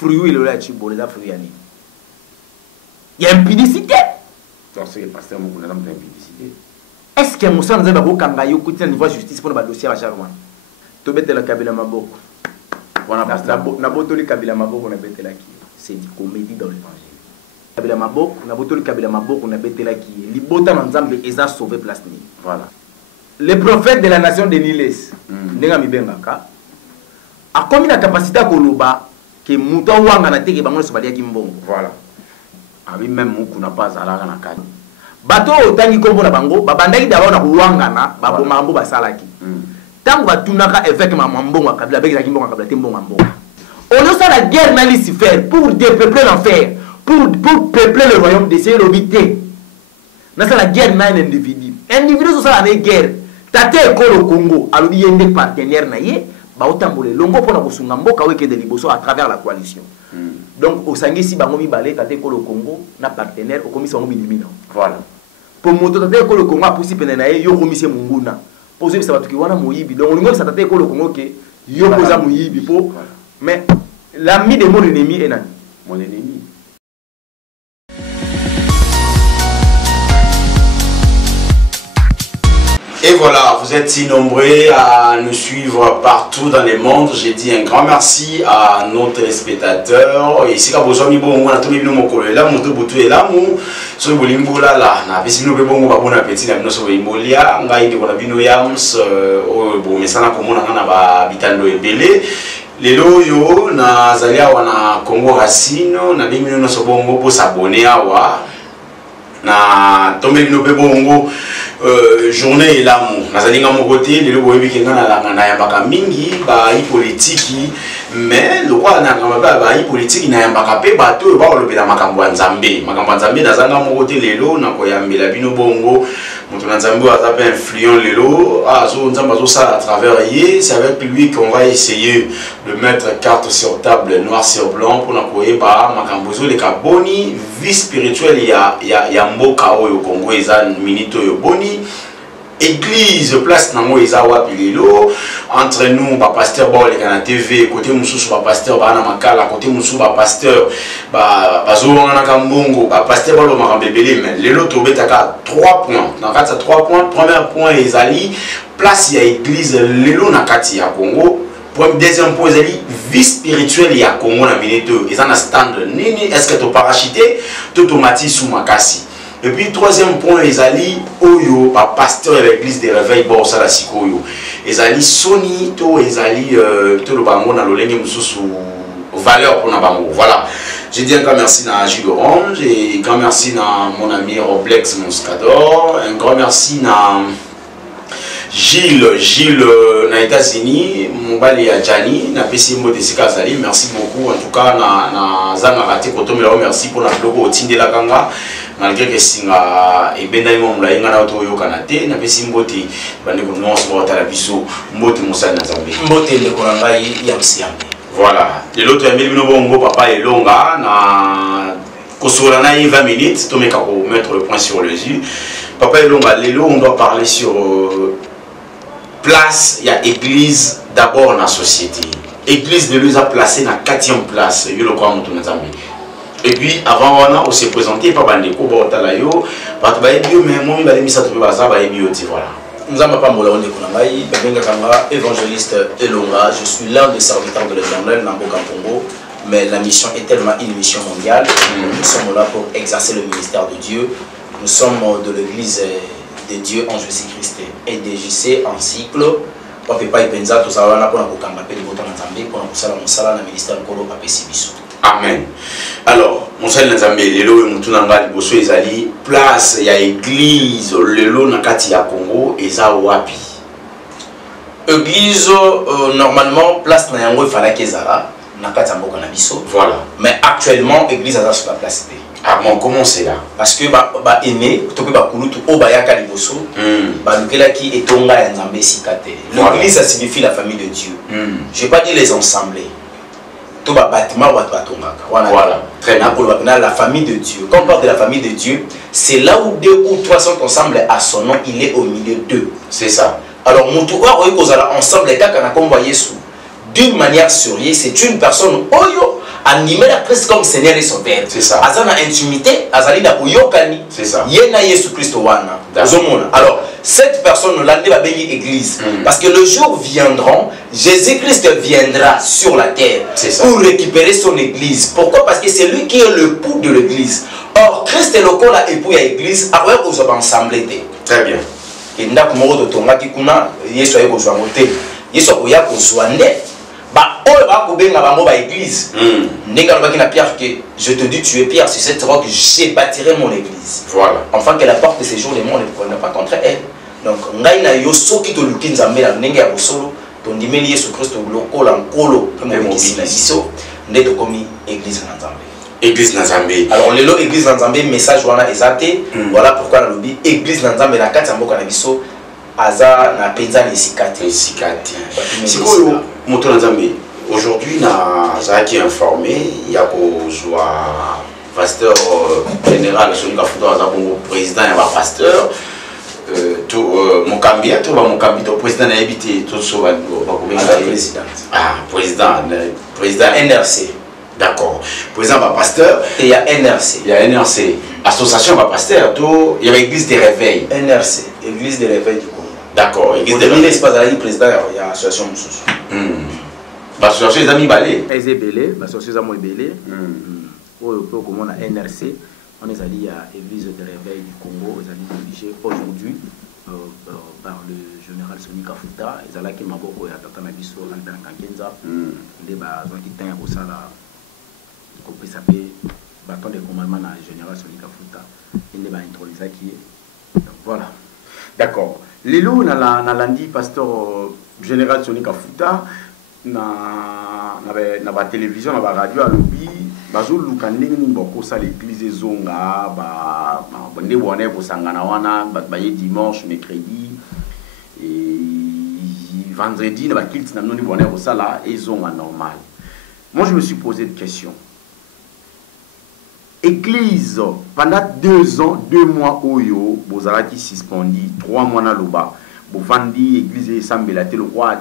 fruit le là chibo les fruits yani. Il y a impudicité. Donc c'est pasteur mon qu'on a impudicité. Est-ce que Moussa nous a pas kanga yo kuti niveau justice pour le dossier à chaque fois. To betela kabila maboko. Voilà na botoli kabila maboko na betela ki. C'est une comédie dans l'évangile. Kabila maboko na botoli kabila maboko na betela ki. Libota na Nzambe eza sauvé place ni. Voilà. Le prophète de la nation de Niles, Nenga Mibengaka, a commis la capacité à Koloba que Mouton Wanga na teke bango sobalia kimbongo. Voilà. Abi même Moukou n'a pas alaka na kani. Bato tangi kombo na bango, babandaki d'abord na Wanga na babo mambo basalaki. Tango batunaka effet mambo kabila beki kimbongo kabila timbongo mambo. On a la guerre na Lucifer pour dépeupler l'enfer, pour peupler le royaume de Dieu l'obité. Na la guerre na un individu. Individu so ça la guerre. Tate ekolo Congo alobi yende partenaire na ye ba otambole longo pona kosunga mboka weke de liboso à travers la coalition. Donc au sangisi bango mibale tate ekolo Congo na partenaire au commission minimina. Voilà. Pour moto tate ekolo Congo a possible na ye yo commission munguna. Poser ça batuki wana moyibi. Donc lingo sa tate ekolo Congo ke yo poza moyibi po mais l'ami de mon ennemi est nani? Mon ennemi. Et voilà, vous êtes si nombreux à nous suivre partout dans le monde. J'ai dit un grand merci à nos téléspectateurs. Et si vous avez besoin de bon, on a tout mis mon collègue là, mon tout boutou est là, mon sur le bolimbo là là. Na pesi nous bon bon appétit na bino sur le bolimbolia. Ngai de bona bino yams au bon mesana comme on a na ba bitando ebele. Lelo yo na zalia wana Congo Racino na bimino no so bongo pour s'abonner awa. Na tombe bino pe bongo journée et l'amour. Nazalinga mon côté, les lois qui sont na yambaka mingi, ba politique, mais le roi na ba politique na yambaka pe bato ba olobela makambo nzambe. Makambo nzambe nazanga mon côté lelo na koyambela bino bongo. Mon nzambe a peu influent lelo, azo nzamba zo ça à travers yé, c'est avec lui qu'on va essayer de mettre carte sur table, noir sur blanc pour na koyeba makambo zo le kaboni, vie spirituelle ya mboka oyo Congo eza minito yo boni. Église place nango eza wapi lelo entre nous ba pasteur ba le kana TV côté mususu ba pasteur ba na makala côté mususu ba pasteur ba bazonga na kambongo ba pasteur ba lo makambebele mais lelo to betaka 3 points dans kati 3 points. Premier point ezali place ya église lelo na kati ya Congo. Deuxième point ezali vie spirituelle ya Congo na minute eza na stand nini est-ce que to parachité to tomati sous makasi. Et puis troisième point, ezali oyo pa pasteur de l'église de réveil borsa la sikoyo. Ezali soni to ezali to le bango na lolenge mususu valeur pour na bango. Voilà. J'ai dit un grand merci à Gilles Orange et un grand merci à mon ami Roblex Monscador, un grand merci à Gilles na États-Unis, Mobali à Jani, na Pessimbo de Sikazali. Merci beaucoup en tout cas na zanga raté kotomela merci pour la logo Tinde la Kanga. Malgré que singa et bendaimo mulainga na auto yo kanate na pesi mboti bande ko non so ta la biso mboti musana na Nzambe mbote le ko ngai ya msiambe. Voilà, de l'autre ami bino bongo papa elonga na kosola na 20 minutes to meka ko mettre le point sur les yeux. Papa elonga lelo on doit parler sur place ya église d'abord na société. Église de lui a placé na 4e place yo le kwa mutu na Nzambe. Et puis avant on s'est présenté par Bandeko Bortalayo, par Baébio, mais moi je suis voilà. Nous avons pas moulé évangéliste Elonga, je suis l'un des serviteurs de l'Éternel dans Bokampongo, mais la mission est tellement une mission mondiale. Nous sommes là pour exercer le ministère de Dieu. Nous sommes de l'église de Dieu en Jésus-Christ et DJC en cycle. On ne peut pas y penser tout ça là pour le ministère de Kolo Papesibiso. Amen. Alors, Monseigneur Nzambe, lelo mutunanga liboso ezali place ya église lelo na kati ya Congo eza wapi? Église normalement place na yango ifala kezala na kati ya mboka na biso. Voilà. Mais actuellement église a sur la place té. Ah bon, comment c'est là? Parce que ba aîné to pe ba kulutu obayaka liboso ba lukela ki etonga ya Nzambe sikate. L'église ça signifie la famille de Dieu. Je vais pas dire les ensemblés. Tout va bâtiment voilà. Très bien. La famille de Dieu. Quand on parle de la famille de Dieu, c'est là où 2 ou 3 sont ensemble à son nom, il est au milieu d'eux. C'est ça. Alors, Moutouwa, ensemble, les gars, qu'on voyait sous. D'une manière sérieuse, c'est une personne, oyo, animé la Christ comme Seigneur et Sauveur. C'est ça. Azana intimité, azali da boyokani. C'est ça. Yena Yesu Christ wana. Alors, cette personne là va bénir l'église. Parce que le jour viendront, Jésus-Christ viendra sur la terre pour récupérer son église. Pourquoi? Parce que c'est lui qui est le pouls de l'église. Or, Christ est le corps là époux à l'église, après qu'on soit ensemble. Très bien. Et nous avons dit que kuna Yesu aye kozwa mote. Yesu akoya kozwa nde. Ba oyo ba kobenga bango ba église. Ndenge alobaki na Pierre que je te dis tu es Pierre, sur cette roche j'ai bâtirai mon église. Voilà. Enfin que la porte de ces jours les morts ne pourront pas contre elle. Donc ngai na yo soki to luki nzambe na ndenge ya bosolo to ndimeli Yesu Christ lokola nkolo pe mo bikisi na biso nde to komi église na nzambe. Église Nzambe. Alors lelo église Nzambe message wana ezate. Voilà pourquoi na lobi église Nzambe na kati ya mboka na biso aza na penza les sikati. Sikoyo moto Nzambe. Aujourd'hui na qui est informé il y a kozwa pasteur général Sonika Futa aza bongo président ya ba pasteur Mokambi to ba Mokambi to président na habité tout so ba président. Ah président NRC. D'accord. Président va pasteur. Et il y a NRC. Il y a NRC. Association va pasteur. Il y a l'église des réveils. NRC. Église des réveils du Congo. D'accord. Église des réveils. C'est pas la président. Il y a association Moussous. L'association des amis balés. Ezebele. L'association des amis balés. Comme on a NRC. On est allé à l'église des réveils du Congo. Ils sont dirigés aujourd'hui par le général Sonika Futa. Ils sont là qui m'a beaucoup attaqué à Bisso. Ils sont là qui m'a beaucoup bâton de commandement à général Sonika Futa. Il va introduire qui est. Voilà. D'accord. Lelo na landi pasteur général Sonika Futa na la télévision na la radio à lobby bazo luka ndenge ni boko sa l'église zonga ba bonde bonne ko sangana wana ba dimanche mercredi et vendredi na ba kilt na noni bonne ko sala et zonga normal. Moi je me suis posé une question. Église, pendant 2 ans, 2 mois, Oyo, Bozaraki suspendu, 3 mois na loba, Bovandi, église Sambelate, le roi,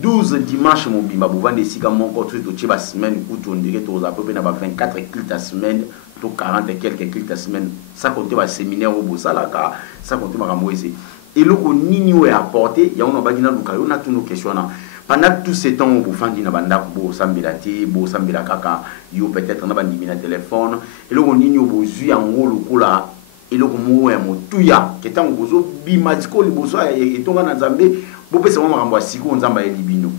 12 dimanches, Mobimba, Bovandi, Sika, mon côté, de Tcheba semaine, où on dirait, aux peu près 24 cultes à semaine, 40 et quelques cultes à semaine, ça comptait le séminaire au Bosalaka, ça comptait ma Ramoïse. Et le Nini est apporté, il y a un bagina Luka, on a tous nos questions. Pendant tous ces temps, vous faites des bandes, vous sambilati, vous sambilakaka, vous peut-être na bandi mina téléphone. Et là, on y a besoin en haut le cola. Et là, on a un tuya. Que tant vous avez bimatiko le besoin et ton gars Nzambe, vous pouvez savoir ma siko Nzamba et libino.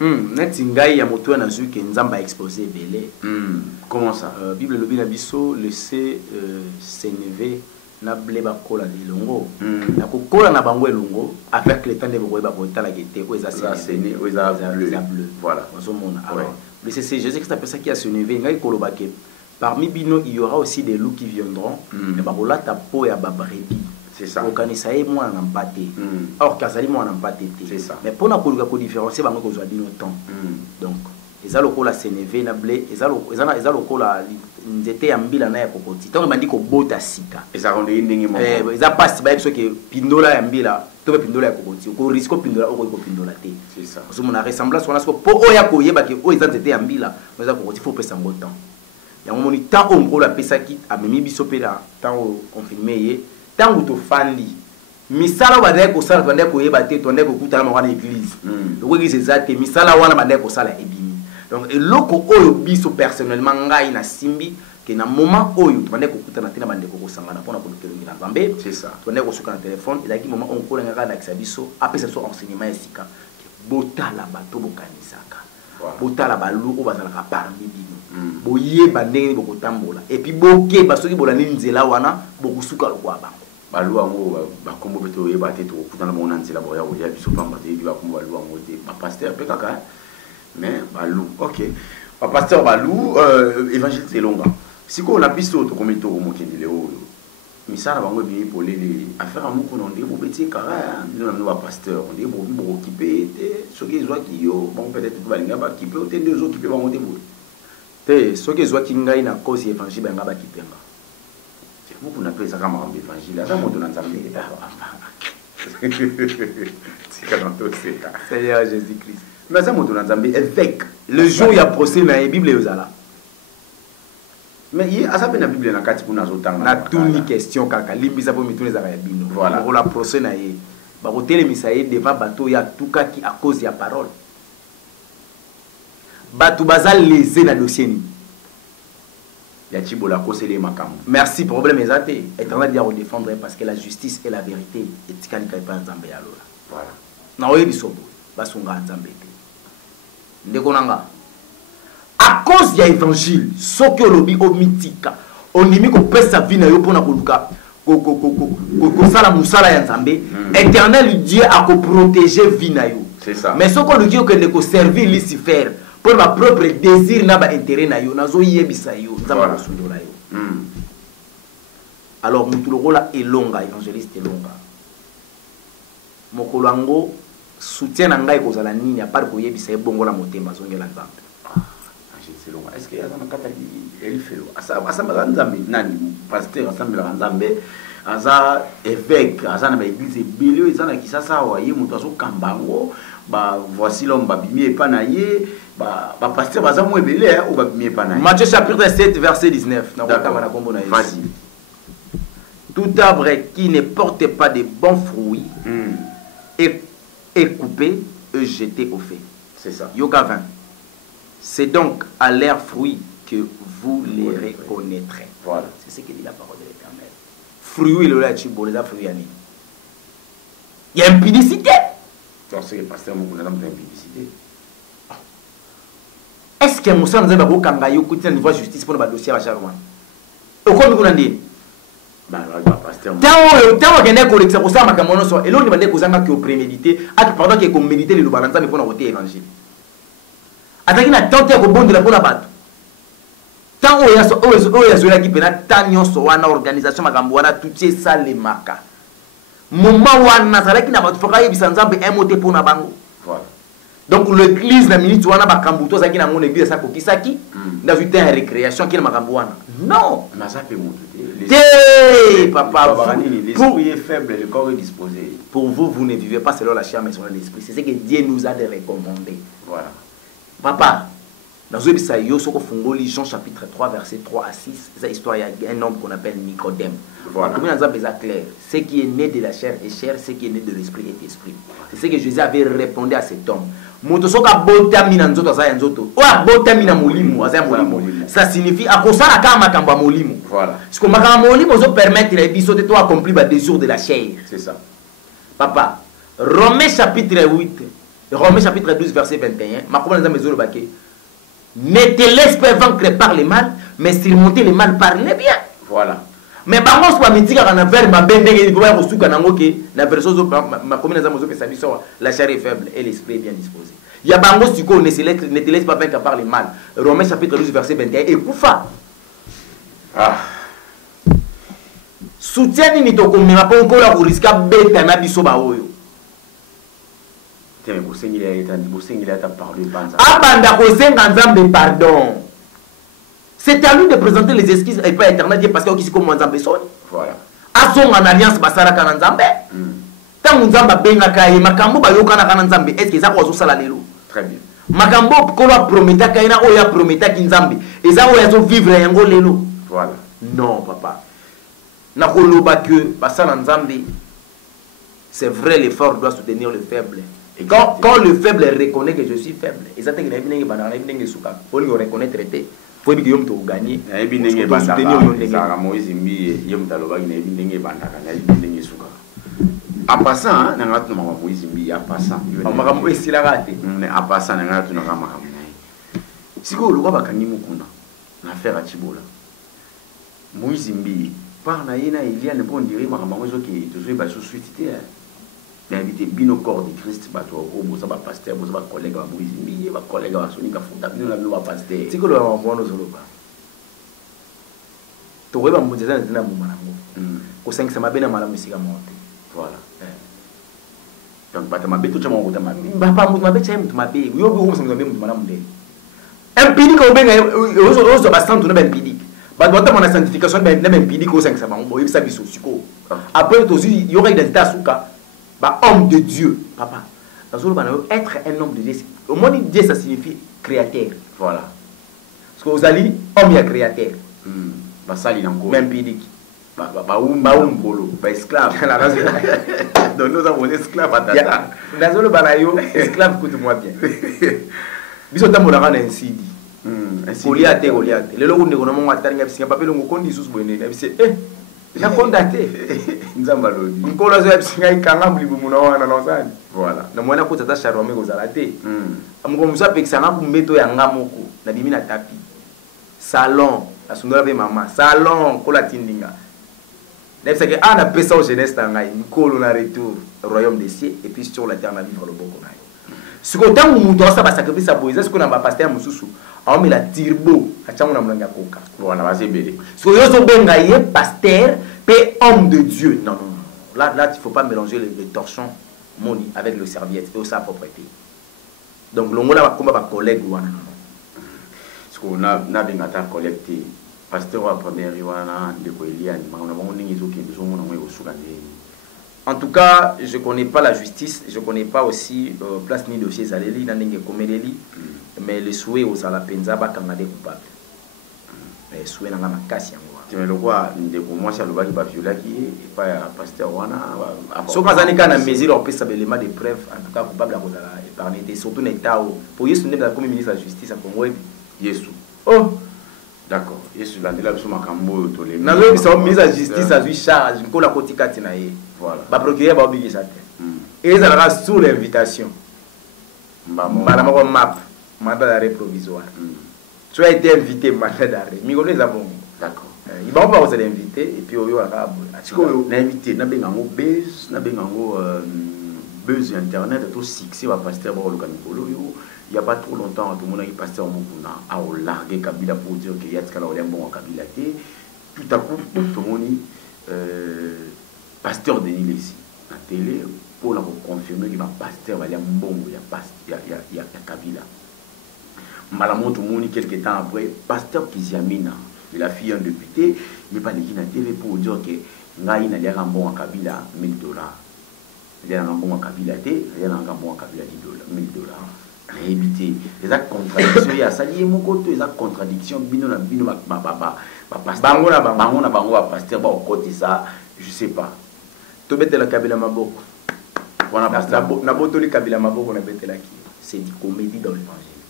Net ngai ya moto na zuki Nzamba exposé belé. Comment ça? Bible le binabiso le C CNV. Na blé bakola longo na kokola na bango elongo avec le temps de boye ba kotala kete ko eza séné ko eza bleu voilà ozomona alors le c'est Jésus Christ appelle ça qui a se levé ngai koloba ke parmi bino il y aura aussi des loups qui viendront et bakola ta po ya babrebi c'est ça okanisa e moi na mpate alors kazali moi na mpate c'est ça mais pour na koluka ko différencier bango ko zwa dino temps donc eza lokola sénévé na blé eza lokola nzete ya mbila na ya kokoti donc bandi ko bota sika eza ronde ndenge moko eza passe ba biso ke pindola ya mbila to be pindola ya kokoti ko risque pindola ko pindola te c'est ça so mona ressemblance wana so po oya ko yeba ke o eza nzete ya mbila eza kokoti faut pesa ngo temps ya moni temps on ko la pesa ki amemi biso pela temps confirmer ye temps to fandi misala bande ko sala bande ko yeba te to ndeko kutana ma wana église ko église ezate misala wana bande ko sala ebimi. Donc, et loko oyo biso personnellement ngai na simbi que na moment oyo tu bande ko kutana tina bande ko sangana pona ko lukelongi na Nzambe c'est ça tu bande ko suka na téléphone et laki moment on ko ngaka na kisabiso apesa so enseignement esika botala bato bokanisaka botala balu o bazala ka parmi bino boye bande boko tambola et puis boke basoki bolani nzela wana boku suka lokwa bango balu ango bakombo beto yeba te to kutana mona nzela boya o ya biso pamba te biba kombo balu ango te ba pasteur pe kaka mais balou ok pasteur balou évangile c'est longa si ko na biso to komito ko mokendele o misala bango bi polele affaire amuko non ndebo beti kara ndino na pasteur on ndebo bi bo occupé te soki zwa ki yo bon peut-être to balinga ba occupé o te deux occupé bango te bo te soki zwa ki ngai na cause évangile ba ngaba kipenga c'est beaucoup na pesa kama ngamba évangile ata moto na Nzambe c'est quand on c'est Seigneur Jésus-Christ. Mais ça, mon évêque, le jour où il y a procès dans la Bible, il y a mais il a ça fait la Bible na kati pour nazotanga na tuni question kaka limbisa po mituni za ya bino voilà pour la procès na ye ba ko telemisa ye devant bato ya tuka ki à cause ya parole bato bazal lésé na dossier ni ya Chibola kosele makambo. Merci problème ezate éternel dia défendre parce que la justice et la vérité etikali ka pa nzambe ya lola voilà na oyebi sobo basunga nzambe te ndeko nanga à cause ya évangile soki olobi omitika ondimi kopesa vie na yo mpona koluka kosala mosala ya nzambe éternel dieu akoprotege vie na yo c'est ça mais soki oluki okende koservir lucifer pour ma propre désir na baintérêt na yo nazoyebisa yo nzambe akosundola yo alors mutu lokola elonga évangéliste elonga mokolo yango soutien na ngai kozala nini apart koyebisa ye bongola motema azongela nzambe est-ce que azana kata elifelo asambela nzambe nani pasteur asambela nzambe aza évêque aza na baéglise ebele eza na kisasa awa ye moto azokamba yango voici l'homme babimi epa na ye bapasteur baza mo ebele oyo babimi epa na ye. Matthieu chapitre 7 verset 19 vas-y. Tout arbre qui ne porte pas de bons fruits est coupé et jeté au feu. C'est ça. Yoga 20. C'est donc à leurs fruits que vous les reconnaîtrez. Voilà. C'est ce que dit la parole de l'Éternel. Fruits, il y a chibo, les fruits. Il y a impudicité. Parce que le pasteur m'a dit impudicité. Est-ce que Moussa nous a dit que vous avez niveau justice pour le dossier à chaque fois? Au quoi nous dit? Bah, le pasteur. Tant que nous collecte pour ça, ma camono so. Et l'on demande que vous avez prémédité. Pendant que vous méditez le balançage, mais pour nous voter évangile. Ataki na tenté ko bondela pona bato tant oya zola ki pena tanyo so wana organisation makambo wana tutie salemaka moment wana zalaki na bato foka yebisa nzambe emote pona bango voilà donc l'église na minute wana bakambo to zaki na mon église sa kokisaki na vite en récréation ki na makambo wana non na ça peut monter papa l'esprit est faible le corps est disposé pour vous vous ne vivez pas selon la chair mais selon l'esprit c'est ce que Dieu nous a de recommander voilà. Papa, dans Jean chapitre 3, verset 3 à 6, c'est l'histoire, il y a un homme qu'on appelle Nicodème. Voilà. Clair. Ce qui est né de la chair est chair, ce qui est né de l'esprit est esprit. C'est ce que Jésus avait répondu à cet homme. Ça signifie voilà. Ce que ma permettre de toi accomplir le désir de la chair. C'est ça. Papa, Romains chapitre 8. Romains chapitre 12 verset 21. Ne te laisse pas vaincre par le mal, mais surmonter le mal par le bien. Voilà. Mais par contre, si tu as un verbe, la chair est faible et l'esprit est bien disposé. Il y a bango si ne te laisse pas vaincre par le mal. Romains chapitre 12 verset 21. Et Koufa. Soutiens ni toko mais pas encore la risque bête na biso ba oyo. Pardon. C'est à lui de présenter les excuses et pas éternel parce qu'il y a comme Nzambe son. Voilà. A son en alliance basara kana Nzambe. Tant Nzamba benga kai makambo ba yokana kana Nzambe est-ce que ça ko sala lelo? Très bien. Makambo ko la prometa kaina oya prometa ki Nzambe. Eza oya zo vivre yango lelo. Voilà. Non papa. Na ko loba que basala Nzambe. C'est vrai l'effort doit soutenir le faible. Et quand le faible reconnaît que je suis faible, et ça te dit que faut le reconnaître, faut que tu gagnes. En passant, Moïse en passant. En passant, si vous affaire à Chibola, Moïse par naïna il y a ne bon dire qui toujours suscité. Mais invité bino corps de Christ bato au ça va pasteur ça va collègue va Moïse va collègue va sonika futa bino la va pasteur tiko lo wa mwana zoloba to weba muzeza na mumana ngo ko sengisa mabena mala musika monte voilà donc bata mabeto chama ngota mabe papa mutu mabe chama mutu mabe yo bi umsa mutu mala munde empirique o benga ozo bastanto na ben empirique ba doit mon sanctification ben na empirique o sengisa bango boye bisa biso siko après to si yo règle d'état suka bah, homme de Dieu, papa. Être un homme de Dieu. Au moins, Dieu, ça signifie créateur. Voilà. Parce que vous allez, homme, il y a créateur. basali nango même pidiki baumbolo baesclave donc nous avons esclave à tata nazolo banayo esclave coûte moi bien biso tambolaka na insidi Goliath lelo kunde kona mongo ataringa bisinga papelo ngokondi isusu boyene na bise na kondate nzamba lobi nkola zo bisinga ikanga mulibu muna wana na osani voilà na mwana ko tata charo ameko zalate amuko musa pekisa na kumbeto ya ngamoko na bimi na tapi salon asundola be mama salon kola tindinga n'est-ce que ana pesa au jeunesse tangai nkolo na retour royaume des cieux et puis sur la terre na vivre le boko na ce que tant muto asa ba sacrifice aboisa ce que na ba pasteur mususu a la tirbo a chango na mlanga koka voilà va se belé ce que yo so benga ye pasteur pe homme de Dieu non là il faut pas mélanger les torchons moni avec le serviette et au sa propre pays donc longola ba komba ba collègue wana ce qu'on a benga ta collecté pasteur wa première wana de ko eliani ma na bango ningi zo ke zo mona mo suka ndeni. En tout cas, je ne connais pas la justice, je ne connais pas aussi place ni dossier Zaleli, Nanenge Komeleli, mais le souhait aux Alapenza, Bakangade coupable. Le souhait n'a pas cassé en moi. Tu me le vois, moi, c'est le bas qui va violer qui est pas pasteur Wana. Sauf quand on a mesure, on peut savoir l'élément de preuve, en tout cas coupable à épargner, surtout l'État. Pour Yesu, nous comme ministre de la Justice à Congo. Yesu. Oh! D'accord. Yesu, là, nous sommes à Cambo. Nous avons ministre de la Justice à lui charge, nous avons la Kotika Tinaye. Voilà. Le procureur va oublier ça. Et ils aura sous l'invitation. Madame Map, mandat d'arrêt provisoire. Tu as été invité, mandat d'arrêt. Migolé Zabon. D'accord. Il va pas vous inviter et puis on va l'invité. N'a pas buzz internet, tout succès va passer par le Canicolo. Il n'y a pas trop longtemps, tout le monde a passé en Mokuna à larguer Kabila pour dire qu'il y a un bon Kabila. Tout à coup, tout le monde pasteur Denis Lessi à télé pour la confirmer qu'il va pasteur va y a bon il y a Kabila. Malamon tout le monde quelques temps après pasteur Kiziamina il a fait un député il pas l'équipe à télé pour dire que ngai na un bon Kabila $1000 il y a un bon Kabila il y a un bon Kabila $1000 éviter les contradictions il y a ça lié mon côté les contradictions bino na bino bango na bango pasteur ba côté ça je sais pas to betela Kabila maboko wana pasteur na botoli Kabila maboko na betela ki c'est du comédie dans l'évangile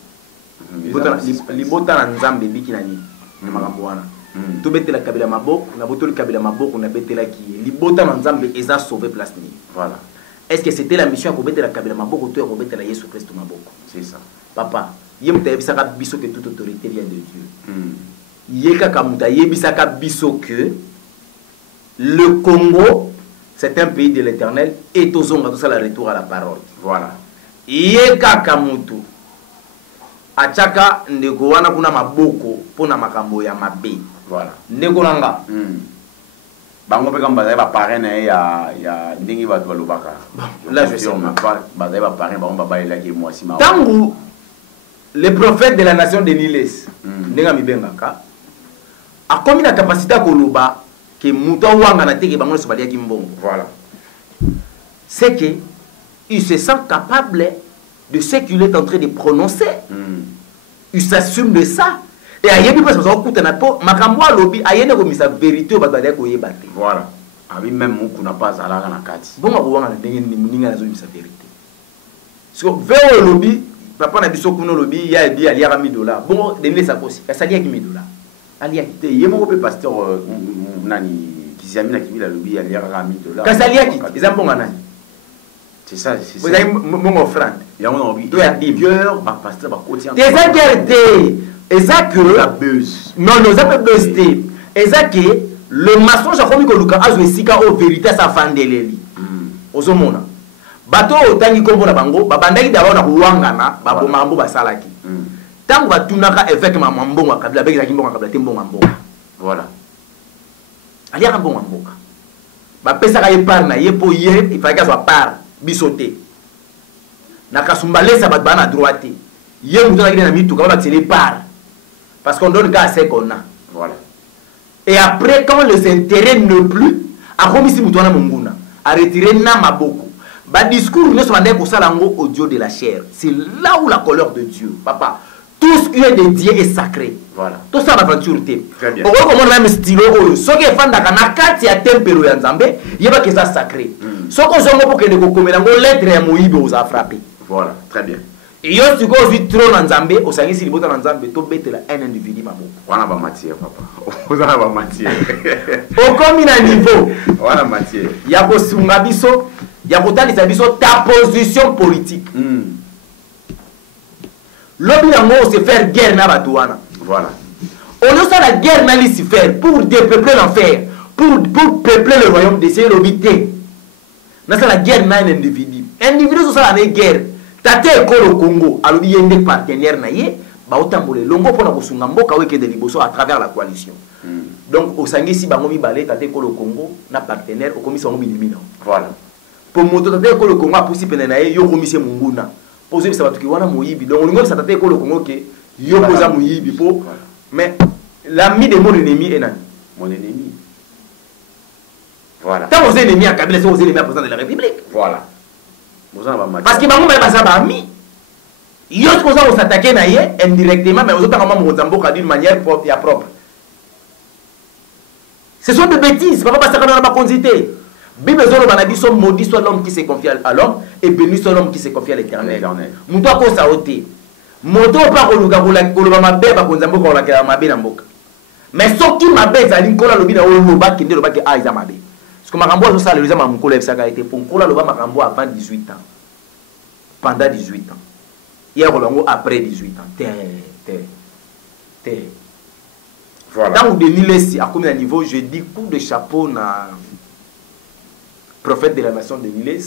libota na nzambe biki nani na makambo wana to betela Kabila maboko na botoli Kabila maboko na betela ki libota na nzambe eza sauver place ni voilà. Est-ce que c'était la mission à betela Kabila maboko to à betela Yesu Christ maboko c'est ça papa yemta yebisaka biso que toute autorité vient de Dieu yeka kamuta yebisaka biso que le Congo c'est un pays de l'Éternel et tozonga tout ça le retour à la parole voilà yeka kamutu achaka ndeko wana kuna maboko pona makambo ya mabe voilà ndeko nanga bango pe kamba ba parrain ya ndingi ba lobaka là je sais pas ba parrain ba ba ila ki moi sima tangu le prophète de la nation de Niles ndenga mibengaka a comme la capacité à koloba que muto wanga na teke bango so balia ki mbongo voilà c'est que il se sent capable de ce qu'il est en train de prononcer il s'assume de ça et ayebi parce que okuta na po makambo alobi ayene ko misa vérité o bato ko yebate voilà abi même muku na pas alaka na kati bonga ko wanga na ndenge ni muninga na zo misa vérité so veo lobi papa na biso kuno lobi ya ebi ali ya $1000 bon denile sa kosi ça dia ki $1000 ali ya te yemo ko pe pasteur nani Kiziamina Kibila lobi ali ya $1000 kasalia ki ezambonga nani c'est ça vous avez mon offrande ya on obi to ya cœur ba pasteur ba koti des guerre exact que la buzz non ça peut buzzer exact que le mensonge a comme que Luka azo esika o vérité sa fandeleli ozomona bato otangi kombo na bango babandaki d'abord na kuwangana babo mambo basalaki tango batunaka effect ma mbongo Kabila beki zaki mbongo Kabila te mbongo mbongo voilà ali aka mbongo mbongo ba pesa ka yepar na yepo ye il fallait que soit par bisoté na kasumbalesa bat bana droite ye muto na kina mitu ka ba télé par parce qu'on donne qu'à ce qu'on a voilà et après quand les intérêts ne plus a commis si muto na monguna a retiré na maboko ba discours ne sont pas pour ça lango audio de la chair c'est là où la colère de Dieu papa tout ce qui est dédié est sacré. Voilà. Tout ça l'aventure thé. Très bien. Pourquoi comment même stylo ce qui est fan d'akana kati ya tempelo ya Nzambe, il va que ça sacré. Ce qu'on zongo pour que les kokomela ngo lettre ya moyibe aux a frappé. Voilà, très bien. Et yo tu go vite trop na Nzambe, au sangi si libota na Nzambe to betela un individu maboko. Wana ba matière papa. Wana ba matière. Au comme na niveau. Wana matière. Ya ko sunga biso, ya ko talisa biso ta position politique. L'objet yango c'est faire guerre na batouana. Voilà. On lieu ça la guerre na Lucifer pour dépeupler l'enfer, pour peupler le royaume d'essayer l'obité. Na ça la guerre na un individu. Individu so ça la guerre. Tate école au Congo, alors il y a des partenaires na yé, ba otambole longo pona ko sunga mboka weke de liboso à travers la coalition. Donc au sangi si bango mi balé tate école au Congo na partenaire au commission minimina. Voilà. Pour moto tate école au Congo a poussé pene na yé yo commission munguna. Poser ça va tout qui wana moyibi. Donc on ça tate école au Congo que yo posa moyibi po. Mais l'ami de mon ennemi est nani? Mon ennemi. Voilà. Tant aux ennemis à Kabila, c'est aux ennemis à président de la République. Voilà. Parce que bango ba sa ba ami. Yo ko ça s'attaquer na yé indirectement mais aux autres comment mo zamboka d'une manière propre. Ce sont des bêtises, papa pas ça dans la conzité. Bible zolo banabiso maudit soit l'homme qui se confie à l'homme et béni soit l'homme qui se confie à l'Éternel. Muto ko sa oté. Moto pa ko luka ko lo ba mabe ba ko zamboka la ka mabe na mboka. Mais ce qui mabe za linkola lobi na o loba kende loba ke a za mabe. Parce que Makambo a ça le ma mukolo ça a été pour Nkola loba Makambo avant 18 ans. Pendant 18 ans. Hier après 18 ans. Voilà. Dans Denis Lessi, à combien de niveau, je dis coup de chapeau na prophète de la nation de Niles.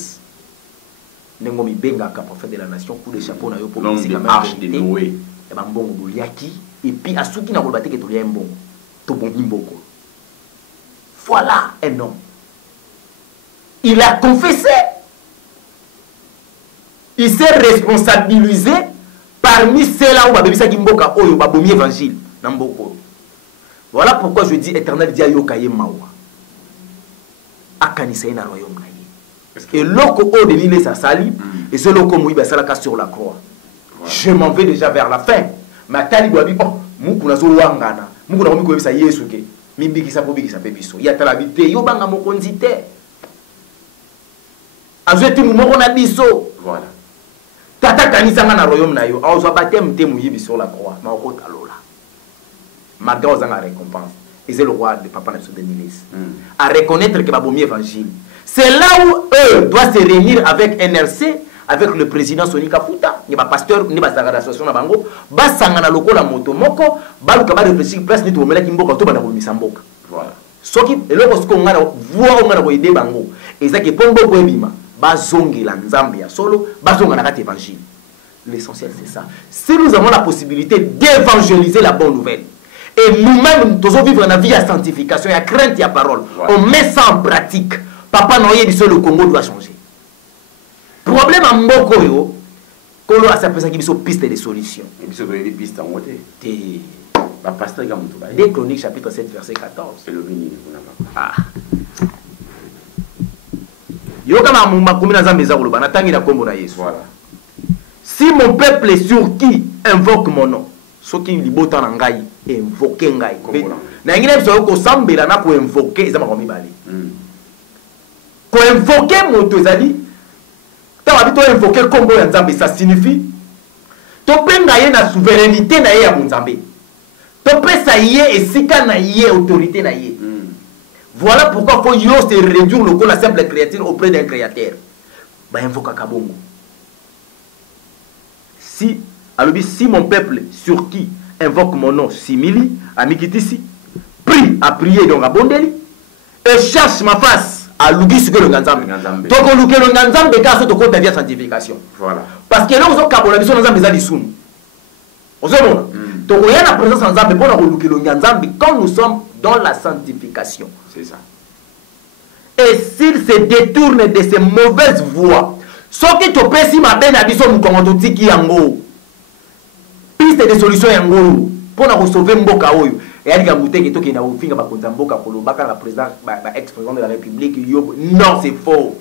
Nengomi benga ka prophète de la nation, coup de chapeau na yo pour l'homme de arche de Noé. Et ben bon boliaki et puis à ceux qui n'a pas que to lien bon. To bon mboko. Voilà un homme. Il a confessé. Il s'est responsabilisé parmi ceux-là où Babisa Kimboka Oyo Babomi évangile. Voilà pourquoi je dis éternel dia yo kaye mawa. Akanisa na royaume na ye. Et loko o de l'île sa sali et ce loko muiba salaka sur la croix. Je m'en vais déjà vers la fin. Ma tali doit dire oh mukuna zo wangana. Mukuna ko bisa Yesu ke. Mibikisa po bikisa pe biso. Ya tala bité yo banga mokonzi te. Azweti mumoko na biso. Voilà. Tata kanisanga na royaume na yo. Azo baptême te muyibi sur la croix. Ma okota lola. Malgré aux récompense. Et c'est le roi de Papa Nassau de Nilis. À reconnaître que Babomi évangile. C'est là où eux doivent se réunir avec NRC, avec le président Sonika Fouta. Il y a un pasteur, il y a une association na bango. Basanga na loko la moto moko. Baluka ba réfléchir presque ni to mela kimboka to bana komisa mboka. Voilà. Soki eloko sko ngana voix ngana ko ide bango. Ezaki pombo ko ebima. Bazongi la Nzambia solo, bazonga na kati évangile. L'essentiel c'est ça. Si nous avons la possibilité d'évangéliser la bonne nouvelle, et nous-mêmes, nous devons vivre une vie à sanctification, à crainte et à parole. Ouais. On met ça en pratique. Papa Noye dit que le Congo doit changer. Problème à Mboko yo, Kolo a sa personne qui dit piste de solutions. Et puis des pistes en haut. Des Chroniques chapitre 7 verset 14. C'est le béni. Ah. Yo kama mumba kumina zambe za kuluba natangi na kombo na Yesu. Voilà. Si mon peuple sur qui invoque mon nom, ce qui libota na ngai invoquer ngai na ngine biso ko sambela na ko invoquer ezama ko mibali ko invoquer moto ezali ta wabito invoquer kombo ya Nzambe ça signifie to penga ye na souveraineté na ye ya Nzambe to pesa ye esika na ye autorité na ye voilà pourquoi faut yo se réduire le la simple créature auprès d'un créateur ba invoquer kabongo si mon peuple sur qui invoque mon nom simili, amikitisi, prie à prier donc à bondeli, et cherche ma face à l'ugis que le Nzambe. Donc on loue le Nzambe car c'est au compte de la sanctification. Voilà. Parce que là on a kabona biso Nzambe za lisunu. Ozomona. Donc il y a la présence en Nzambe pour louer le Nzambe quand nous sommes dans la sanctification. C'est ça. Et s'il se détourne de ces mauvaises voies, ce qui te pèse ma peine à biso mukongo tiki yango. Piste de solution yango pour na sauver mboka oyo. Et ali kamute ke to ke na ofinga ba konza mboka kolo baka la président ba ex-président de la République yo non c'est faux.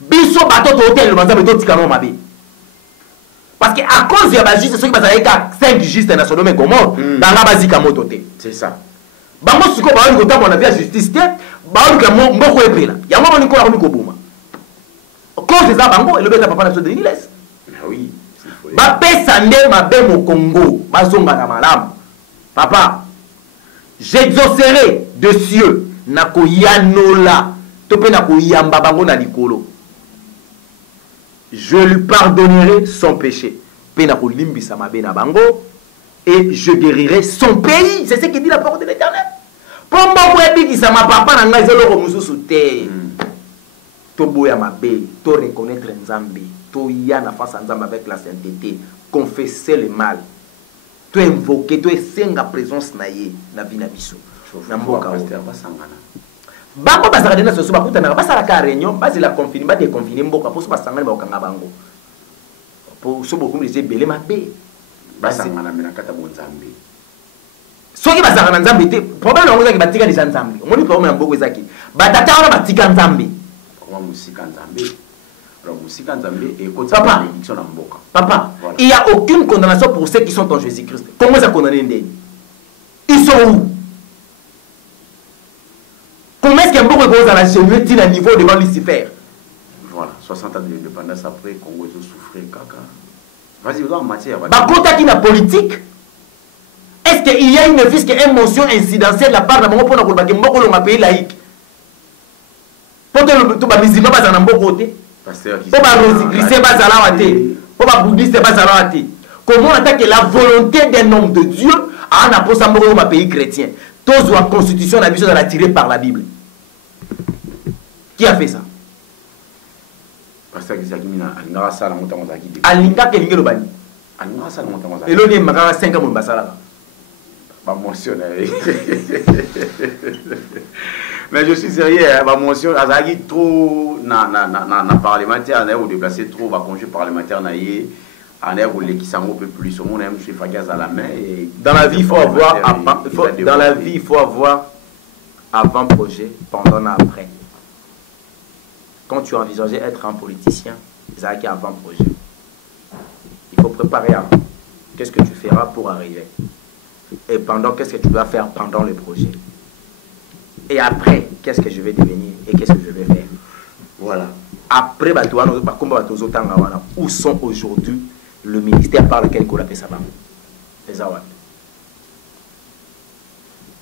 Biso bato to hotel le Nzambe to tika no mabe. parce que à cause ya ba juste ceux qui bazali ka 5 juste na Sodome et Gomorrhe banga bazika moto te. C'est ça. Bango siko ba ko ta bona via justice te ba ko mboko epela yango boni ko la ko boma cause za bango elobeta papa na so de l'Église. Ah oui. Ba pesa nde mabe mo Congo bazonga na malamu. Papa, j'exaucerai de cieux na koyanola to pe na koyamba bango na likolo. Je lui pardonnerai son péché. Pe na kolimbisa mabe na bango et je guérirai son pays. C'est ce que dit la parole de l'Éternel. Pour moi bikisa ma papa na ngai zelo ko mususu te. To boya mabe, to reconnaître Nzambe, to ya na face à Nzambe avec la sainteté, confesser le mal. To invoquer, to esenga présence na ye na vie na biso. Na mboka pasteur basangana. Bango basaka dena soso bakuta na basala ka réunion, basi la confiner, ba déconfiner mboka pour so basangana ba okanga bango. Pour so beaucoup les belé mabe. Basangana mena kata bonzambe. Soki basaka na Nzambe te, problème ngo zaki batika déjà Nzambe. Omoni problème na mboko ezaki. Batata wana batika Nzambe. Kwa musika Nzambe. Papa, papa, voilà. Il n'y a aucune condamnation pour ceux qui sont en Jésus-Christ. Comment ça condamner les? Ils sont où? Comment est-ce qu'un bon repose à la génétique à niveau devant Lucifer? Voilà, 60 ans de l'indépendance après, Congo ils ont souffert, caca. Vas-y, vous en matière. Bah, quand tu as la politique, est-ce qu'il y a une émotion incidentielle de la part de mon pour un pays laïque? Pour que les musulmans soient dans bon côté? Pour ba rosicrisé bazala wate, pour ba bouddhiste bazala wate. Comment attaquer la volonté d'un homme de Dieu à un apôtre dans un pays chrétien? Tous la constitution la vision de la tirée par la Bible. Qui a fait ça? Pasteur Gizagimina, alinga sala montango zaki. Alinga kelinge lo bani. Alinga sala montango zaki. Elo ni makara 5 ans mon basala. Ba mentionné. Mais je suis sérieux, ma mention, Azagi trop na parlementaire, on a déplacé trop, va congé parlementaire naïe, on a roulé qui s'en un peu plus, on aime chez Fagaz à la main. Dans la vie, il faut avoir, dans la vie, il faut avoir avant-projet, pendant et après. Quand tu envisageais être un politicien, Azagi avant-projet. Il faut préparer avant. Qu'est-ce que tu feras pour arriver? Et pendant, qu'est-ce que tu dois faire pendant le projet? Et après, qu'est-ce que je vais devenir et qu'est-ce que je vais faire? Voilà. Après, où sont aujourd'hui le ministère par lequel on a fait ça? Les Awad.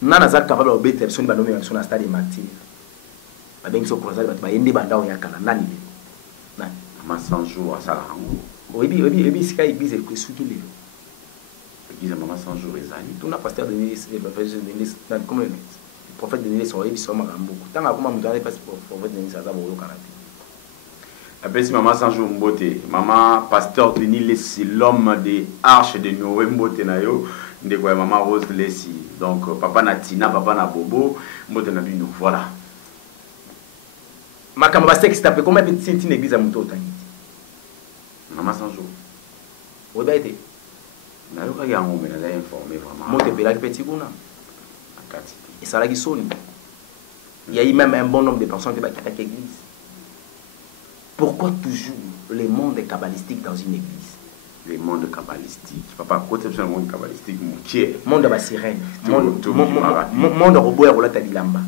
Nana Zak capable de obéir sur une sur un stade de martyr. Avec ce croisé, il y a des gens qui ont nani. Ma 100 jours à Salahango. Oui, c'est qu'il y a des sous qui les. Ils ont 100 jours les années. Tout n'a pas pasteur de Nice, le prophète de Nice, il sont beaucoup. Tant que vous avez passé pour le prophète de Nice, ça va vous canapé. Après, si maman 100 jours mbote, maman pasteur de Nice, c'est l'homme des arches de Noé mbote na yo, de quoi maman Rose Lessi. Donc papa Natina, papa na Bobo, mbote na bino. Voilà. Ma camarade c'est que c'est comment c'est une église à Mouto Tangi. Maman 100 jours. Où est-ce que na yo ka yango mais na informé vraiment. Mote bela petit kuna. Et ça l'a dit sonné. Il y a eu même un bon nombre de personnes qui attaquent l'église. Pourquoi toujours le monde est kabbalistique dans une église? Le monde kabbalistique. Papa, quoi c'est le monde kabbalistique? Monde de la sirène. Monde de robot et roulette à l'ilamba.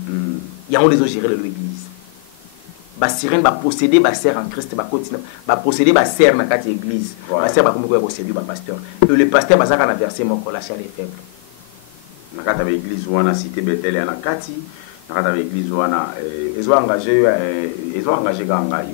Il y a des gens gérer l'église. La sirène va posséder la serre en Christ, va posséder la serre dans l'église. La serre va posséder le pasteur. Et le pasteur va s'en verser mon collage à les faibles. Nakata avec l'église où on a cité Bethel et Anakati, nakata avec l'église où on a ils ont engagé Ganga.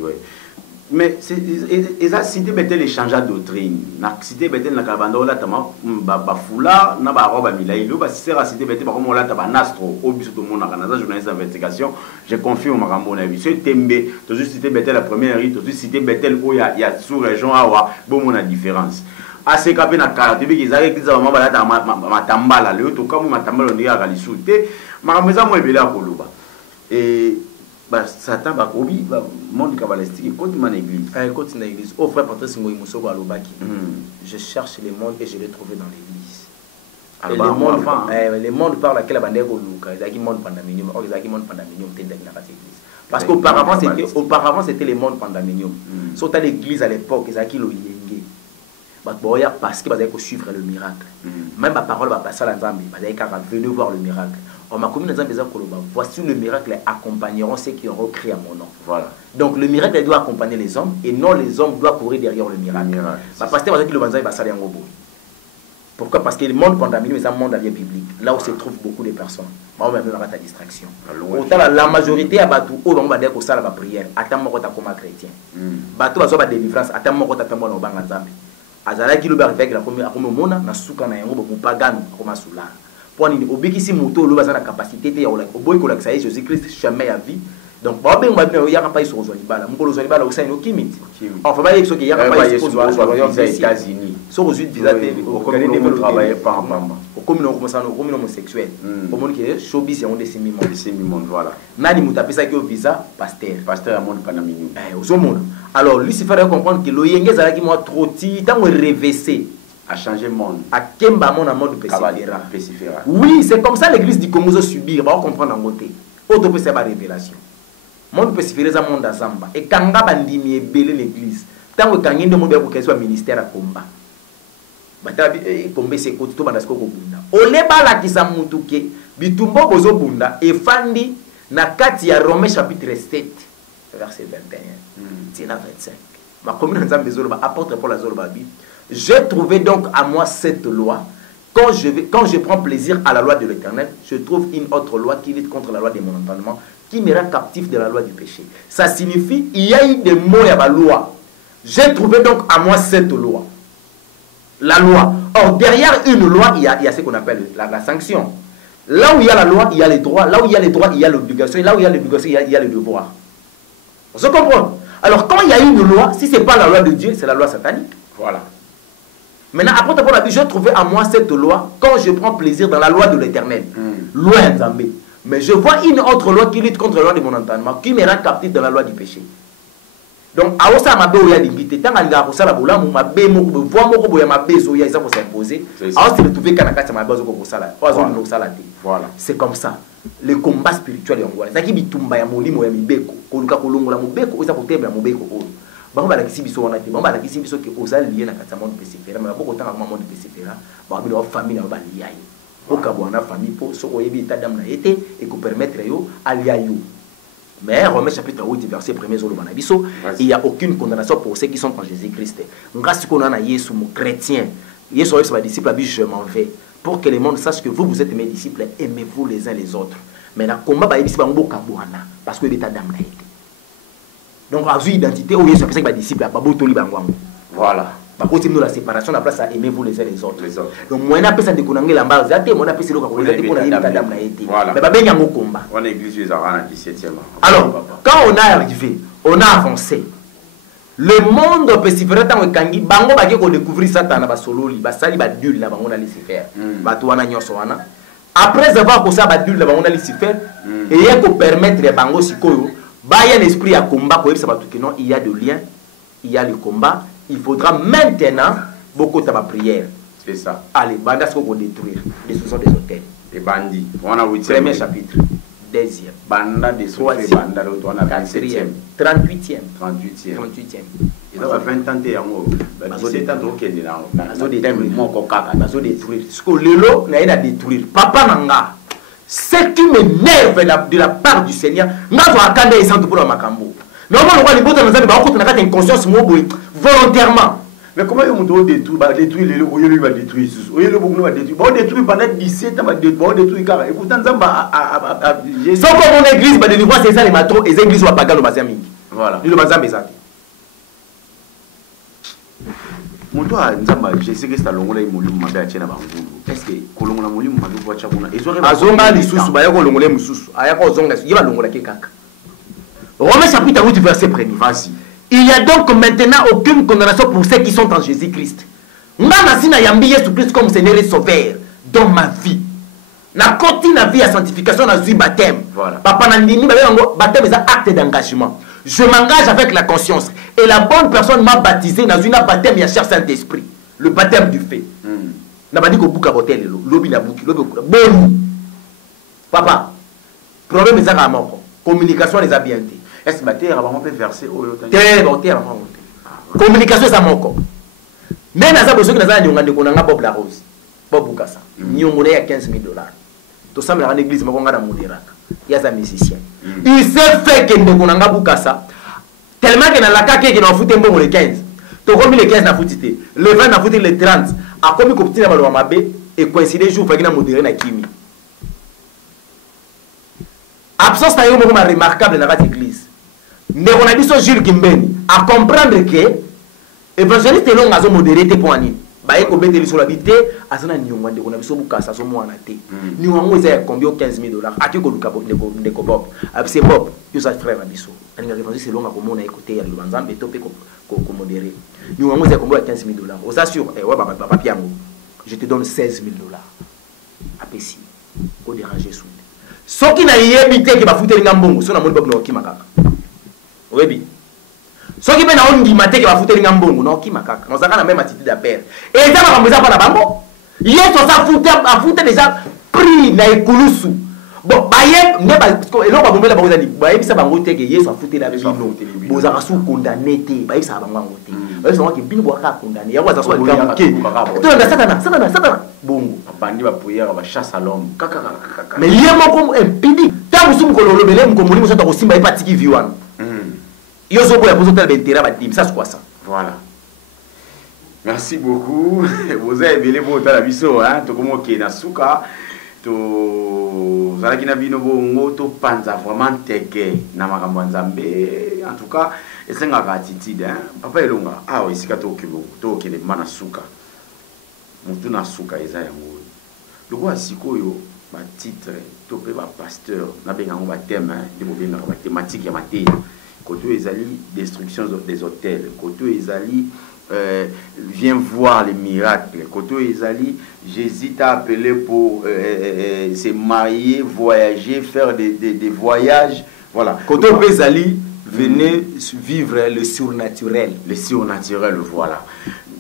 Mais ils ont cité Bethel et changé de doctrine. Na cité Bethel na kabando la tama bafula na ba roba milailo ba sera cité Bethel ba comme la taba nastro au biso to mona kana journaliste d'investigation je confirme makambo na biso tembe to juste cité Bethel la première rite to juste cité Bethel où il y a sous région awa bon mon différence. Assez capé na karaté bi qu'ils avaient qu'ils avaient malata matambala le to comme matambala on dirait à l'isouté makameza mo ebela koloba et bah Satan ba kobi monde kabbalistique côté man église côté na église au frère Patrice Ngoyi Musoko alobaki je cherche les mondes et je les trouve dans l'église et les mondes par laquelle bandeko luka ezaki monde pandaminium or ezaki monde pandaminium tende na l'église parce qu'auparavant c'était les mondes pandaminium surtout l'église à l'époque ezaki lo yenge parce que vous suivre le miracle. Même ma parole va passer à l'Anzambi, venez voir le miracle. On m'a commis voici le miracle accompagneront ceux qui auront crié à mon nom. Voilà. Donc le miracle doit accompagner les hommes et non les hommes doivent courir derrière le miracle. Parce que le Banzai va saler en gros. Pourquoi? Parce que le monde contaminé, c'est un monde à vie public. Là où se trouvent beaucoup de personnes. On va même ta distraction. La majorité a battu au long de la prière. Attends, moi, tu comme chrétien. Bateau a la délivrance. Attends, moi, tu as moi, tu as azala ki loba avec la première comme mona na suka na yango bo pagano comme solar pour ni obikisi moto loba za na capacité te ya oboy ko la ça Jésus Christ jamais à vie donc ba ben ba ya ka pa iso zo libala mukolo zo libala osai no kimiti enfin ba yeso ki ya ka pa iso zo aux États-Unis so aux visa te au commun travailler pas en pamba au commun comme ça au commun homosexuel au monde qui showbiz et on des semi-monde voilà nani mutapesa ki au visa pasteur à monde panamini au monde. Alors, lui, il fallait comprendre que le Yenge Zalaki m'a trop dit, tant révessé, à changer le monde, à Kemba mon amour de Pessifera. Oui, c'est comme ça l'église du Congo subir, on va comprendre en côté. Autre peut faire révélation. Mon Pessifera, c'est un monde à Zamba. Et quand on a bandimi et belé l'église, tant que quand il y a des monde pour soit ministère à combat. Batabi combat c'est côté tout banasko bunda. Oleba la kisamutuke, bitumbo bozo bunda et fandi na kati ya Romains chapitre 7. Verset 21. Tina 25. Ma commune apôtre Paul Azolbabi. J'ai trouvé donc à moi cette loi. Quand je prends plaisir à la loi de l'Éternel, je trouve une autre loi qui lutte contre la loi de mon entendement, qui me rend captif de la loi du péché. Ça signifie il y a eu des mots à la loi. J'ai trouvé donc à moi cette loi. La loi. Or, derrière une loi, il y a ce qu'on appelle la sanction. Là où il y a la loi, il y a les droits. Là où il y a les droits, il y a l'obligation. Et là où il y a l'obligation, il y a les devoirs. On se comprend. Alors, quand il y a une loi, si ce n'est pas la loi de Dieu, c'est la loi satanique. Voilà. Maintenant, après avoir dit, j'ai trouvé à moi cette loi quand je prends plaisir dans la loi de l'Éternel. Loi Nzambé. Mais je vois une autre loi qui lutte contre la loi de mon entendement, qui me rend captif dans la loi du péché. Donc, à ça, ma béo, il y a des guités. Tant qu'il y a ça, la ma bé, ma voix, ma bé, il y a ça pour s'imposer. Alors, c'est de trouver qu'à la ma base, voilà. C'est comme ça. Le combat spirituel est en Angola. C'est qui bitumba ya molimo ya mibeko. Koluka kolongola mobeko, oza kotebla mobeko oyo. Bango ba la kisibiso wana te. Bango ba la kisibiso ke oza lié na kata monde pesifera. Mais boko tanga ma monde pesifera. Ba bi na famille na ba lié. Oka bona famille po so oyebi ta dame na été et ko permettre yo alia yo. Mais Romains chapitre 8 verset 1er zo lo bana biso, il y a aucune condamnation pour ceux qui sont en Jésus-Christ. Ngasi ko na Yesu mo chrétien. Yesu est sa disciple abi je m'en vais. Pour que le monde sache que vous êtes mes disciples, aimez-vous les uns les autres. Mais dans le combat, parce que vous êtes dame. Donc, à vue identité, vous êtes mes disciples, voilà. Par contre, nous la séparation, la place à aimez-vous les uns les autres. Donc, moi, je suis en train de la base, moi, je suis en train de la dame. Mais je suis combat. On est église du 17e. Alors, quand on est arrivé, on a avancé. Le monde peut s'y faire tant que Kangi, bango ba ko découvrir Satan na ba sololi, ba sali ba dul la bango na laisser faire. Ba to wana nyoso wana. Après avoir ko ça ba dul la bango na laisser faire et il ko permettre bango sikoyo, ba y a l'esprit à combat ko ça ba tout que non, il y a de lien, il y a le combat, il faudra maintenant beaucoup de prière. C'est ça. Allez, banda ce qu'on détruire, des sont des hôtels, des bandits. On a 8e premier chapitre. Deuxième. Banda des troisième. Banda l'autre on a 27e. 38e. 38e. 38e. Il y a 20 ans et en 17 ans donc il y a bazo détruire. Ce que le lot n'a détruire. Papa nanga. Ce qui m'énerve de la part du Seigneur, n'a pas attendre les centres pour le makambo. Normalement on va les botter dans un bateau on a une conscience volontairement. Mais comment ils vont détruire les lots, il va détruire ce il va détruire pendant 17 ans, il va détruire car et pourtant Zamba sauf que mon église va délivrer c'est ça les matons et les églises vont pas gagner le bazami. Voilà. Le bazami ça. Mon toi Zamba, je sais que c'est longola imolimu mabe achena bangulu. Est-ce que kolongola molimu mabe kwa chakuna? Azonga lisusu ba yako longola mususu. Ayako zonga yiba longola ke kaka. Romains chapitre 8 verset 1er. Vas-y. Il n'y a donc maintenant aucune condamnation pour ceux qui sont en Jésus-Christ. Nana yambi Jésus-Christ comme Seigneur et Sauveur dans ma vie. Na continue la vie à sanctification dans un baptême. Voilà. Papa nandini baptême c'est un acte d'engagement. Je m'engage avec la conscience et la bonne personne m'a baptisé dans une baptême ya cher Saint-Esprit, le baptême du fait. Na badi ko buka hotel lobi na buki lobi bon. Papa, problème est à mort. Communication les a bien été. Est-ce que terre va verser terre communication ça moko Mais naza besoin que naza nyonga ndeko nanga Bob la Rose. Bob Bukasa. Nyongo ya 15 000 $. To samela en église mako ngana moderaka. Il y a un musicien. Il s'est fait que ndeko nanga Bukasa tellement que na la kake que na fouté mbongo le 15. To komi le 15 na foutité. Le 20 na fouté le 30. A komi ko petit na balo mabe et coïncider jour fa que na modéré na kimi. Absence na yo moko remarquable na cette église. Mais on a dit so Jules Kimbeni à comprendre que évangéliste non ngazo modéré te pour ani. Ba eko beteli sur l'habité azana nyongwa ndeko na biso Bukasa so mwana te. Ni wango eza combien 15 000 $. Ati ko luka ndeko Bob. C'est Bob, yo sa frère na biso. Ani nga évangéliste longa ko mona écouter ya lubanzambe to pe ko modéré. Ni wango eza combien 15 000 $. Aux assure ouais papa piango. Je te donne 16 000 $. Apesi. Ko déranger sous. Soki na yebite ke ba futelinga mbongo so na moni Bob na okima kaka. Oyebi. Soki be na ondi mate ke ba futelinga mbongo na okima kaka. Na zaka na même attitude à père. Et ça va komeza pa na bango. Yeso sa fute déjà pris na ekulusu. Bon baye ne ba elo ba bombela ba ozali. Baye bisa bango te ke Yeso a fute la bino. Bozaka su condamné te. Baye bisa bango te. Baye sama ke bino boka condamné. Ya kwa za so ka ke. To na satana. Bongo. Bandi ba prière ba chasse à l'homme. Mais lié moko impidi. Ta musu ko lo belé ko moni muso ta ko simba ipatiki viwana. Yo so boya poso tel bentera ba dim ça c'est quoi ça? Voilà. Merci beaucoup. Vous avez belé pour ta biso hein, to komo ke na suka to zalaki na bino bongo to panza vraiment teke na makambo nzambe. En tout cas, esenga ka attitude hein. Papa elonga ah isika to kibo to kele mana suka. Mutu na suka eza yango. Loko asikoyo ba titre to pe ba pasteur na benga ngo ba thème hein, de bo benga ba thématique ya maté. Koto ezali destruction des hôtels, Koto ezali viens voir les miracles, Koto ezali Jésus t'a appelé pour se marier, voyager, faire des voyages, voilà. Koto ezali venez vivre le surnaturel, voilà.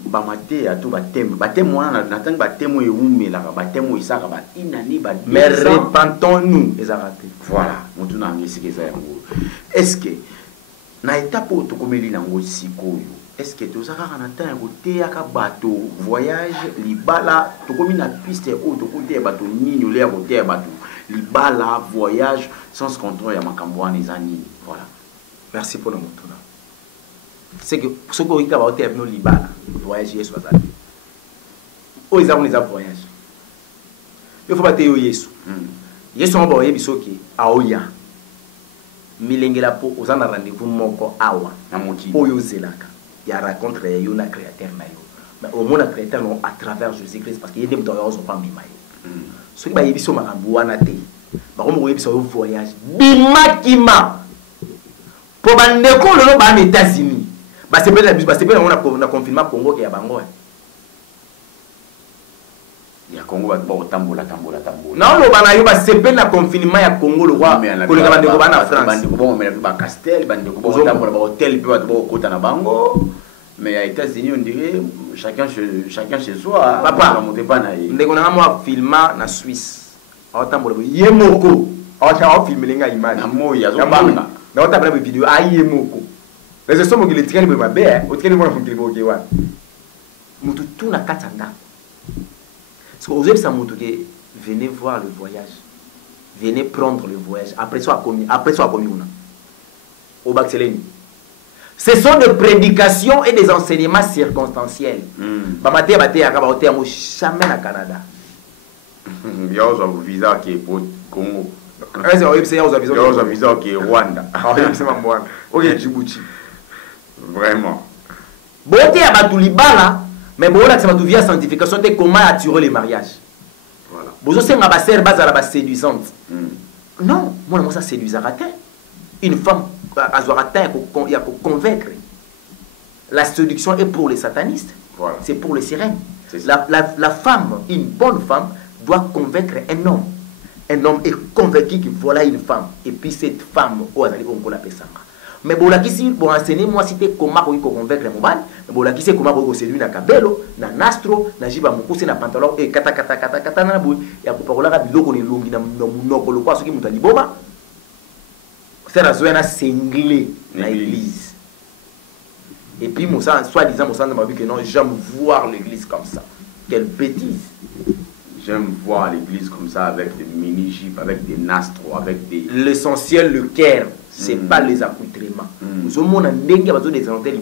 Bamate a tout baptême wana na tang baptême e umela baptême isaka ba inani ba mais repentons-nous ezarate. Voilà, mutu na ngisi keza yango. Est-ce que na étape où tu komeli nango sikoyo est-ce que tu osaka kana temps côté aka bato voyage libala to komi na piste où to côté bato nini ole ya côté bato libala voyage sans contrôle ya makambo wana ezani. Voilà, merci pour le moto là. C'est que ce ko ika ba hôtel no libala voyage Yesu azali o ezako neza voyage il faut pas te yo Yesu Yesu on ba yebiso ki aoya milengela po ozana rendez-vous moko awa na moki oyo zelaka ya rencontre ya yo na créateur na yo mais au moins na créateur non à travers Jésus-Christ parce qu'il y a des muteurs qui sont pas bimaye ceux qui ba yebiso makambo wana te ba ko mo yebiso voyage bimakima po bandeko lolo ba aux États-Unis ba c'est pas on a confinement Congo qui ya bango ya Congo ba tambola. Non lo bana yo ba sepe na confinement ya Congo le roi ko le bandeko bana France bandeko bon mais ba Castel bandeko bon tambola ba hôtel puis ba kota na bango mais à États-Unis on dirait chacun chez soi papa on monte pas na ndeko na moi filma na Suisse a tambola yemoko a filmer lenga imani na moya zo banga na otabla ba vidéo ayemoko les somo ki le tikani ba mabe o tikani mo na funkili bo kewa mutu tuna katanda. Parce que vous avez venez voir le voyage, venez prendre le voyage. Après soit commis au Baxeleni. Ce sont des prédications et des enseignements circonstanciels. Bamate bate akaba hotel mo jamais na Canada. Il y a un visa qui est pour Congo. Il y a un visa qui est Rwanda. Ok, Djibouti. Vraiment. Bote ya batulibala. Mais bon là c'est ma via sanctification c'est comment attirer les mariages. Voilà. Bozo c'est ma sœur bazala ba séduisante. Non, moi ça séduisara une femme azorata il y a pour convaincre. La séduction est pour les satanistes. Voilà. C'est pour les sirènes. La femme, une bonne femme doit convaincre un homme. Un homme est convaincu que voilà une femme et puis cette femme azali on la pesanga. Mais bon là qui si bon enseigner moi c'était comment convaincre mon ban mais bon là qui c'est comment séduire na kabelo na nastro na jiba mukuse na pantalon et kata na boy ya kupakola ka biloko ni longi na munoko lo kwa soki mutali boma c'est la zone singlée na église Et puis, soi-disant, Moussa m'a dit que non, j'aime voir l'église comme ça. Quelle bêtise. J'aime voir l'église comme ça, avec des mini-jupes, avec des nastros, avec des... L'essentiel, le cœur, c'est pas les accoutrements. Nous avons des orientés